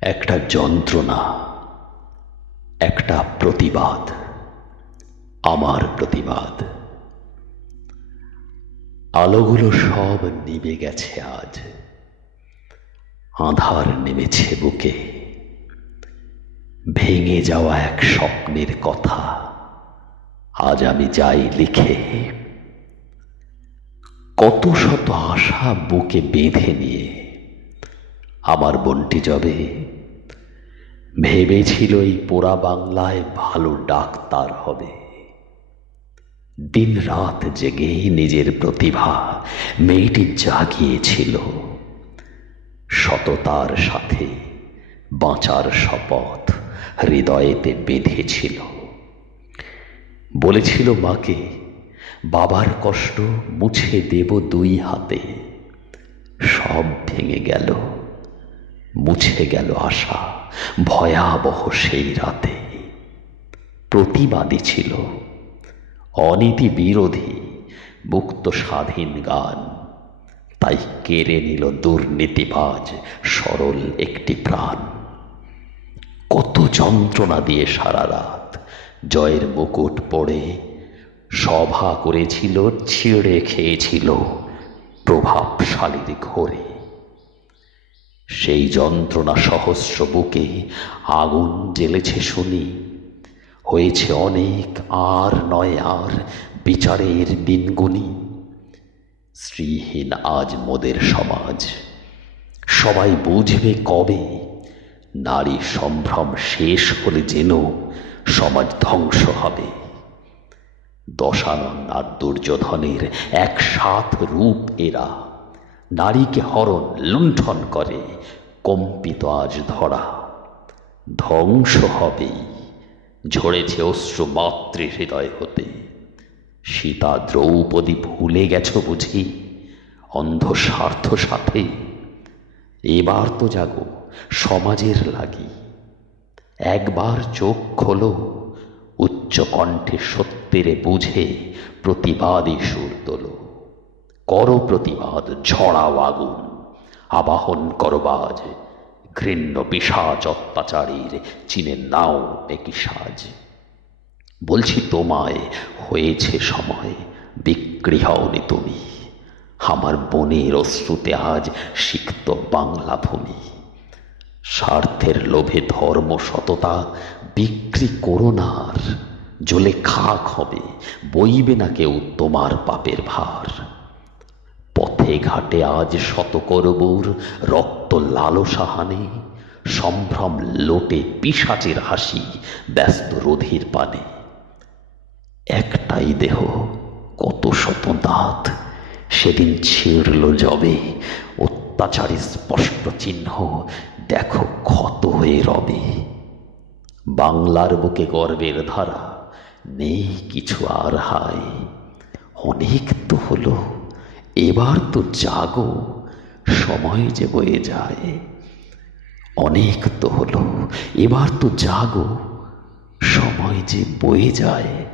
একটা যন্ত্রণা, একটা প্রতিবাদ, আমার প্রতিবাদ। আলোগুলো সব নিভে গেছে আজ। আধার নেমেছে বুকে। ভেঙে যাওয়া এক স্বপ্নের কথা আজ আমি যাই লিখে। কত শত আশা বুকে বেঁধে নিয়ে আমার বোনটি যাবে। ভেবেছিল এই পোড়া বাংলায় ভালো ডাক্তার হবে। দিন রাত জেগে নিজের প্রতিভা মেয়েটি জাগিয়েছিল। সততার সাথে বাঁচার শপথ হৃদয়েতে বেঁধেছিল। বলেছিল, মাকে, বাবার কষ্ট মুছে দেব দুই হাতে। সব ভেঙে গেল। মুছে গেল আশা, ভয়াবহ সেই রাতে। প্রতিবাদী ছিল অনীতি বিরোধী, মুক্ত স্বাধীন গান। তাই কেড়ে নিল দুর্নীতিবাজ, সরল একটি প্রাণ। কত যন্ত্রণা দিয়ে সারা রাত জয়ের মুকুট পড়ে, সভা করেছিল, ছিঁড়ে খেয়েছিল প্রভাবশালীর ঘোরে। সেই যন্ত্রণা সহস্র বুকে আগুন জ্বেলেছে শুনি। হয়েছে অনেক আর নয় আর বিচারের দিনগুনি শ্রীহীন আজ মোদের সমাজ। সবাই বুঝবে কবে নারী সম্ভ্রম শেষ হলে যেন সমাজ ধ্বংস হবে। দশানন আর দুর্যোধনের এক সাত রূপ এরা। নারীকে হরণ লুণ্ঠন করে, কম্পিত আজ ধরা। ধ্বংস হবেই, ঝরেছে অশ্রু মাতৃ হৃদয় হতে। সীতা দ্রৌপদী ভুলে গেছ বুঝি? অন্ধ স্বার্থ সাথে। এবার তো জাগো, সমাজের লাগি। একবার চোখ খোলো উচ্চ কণ্ঠে সত্যের বুঝে প্রতিবাদী সুর তোলো। করো প্রতিবাদ ঝড়াও আগুন। আবাহন করবাজ ঘৃণ্য পিসাচ অত্যাচারীর, চিনে নাও একই সাজ। বলছি তোমায়, হয়েছে সময় বিক্রি হওনি তুমি। আমার বনের অশ্রুতে আজ সিক্ত বাংলা ভূমি। স্বার্থের লোভে ধর্ম সততা, বিক্রি করো না আর। জ্বলে খাক হবে, বইবে না কেউ তোমার পাপের ভার। পথে ঘাটে আজ শত করবুর রক্ত লালসাহানে সম্ভ্রম লোটে পিসাচের হাসি ব্যস্ত রোধের পানে। একটাই দেহ কত শত দাঁত, সেদিন ছিঁড়ল জবে। অত্যাচারী স্পষ্ট চিহ্ন দেখো ক্ষত হয়ে রবে। বাংলার বুকে গর্বের ধারা নেই কিছু আর হায়। অনেক তো হলো। এবার তো জাগো, সময় যে বয়ে যায়। অনেক তো হলো, এবার তো জাগো, সময় যে বয়ে যায়।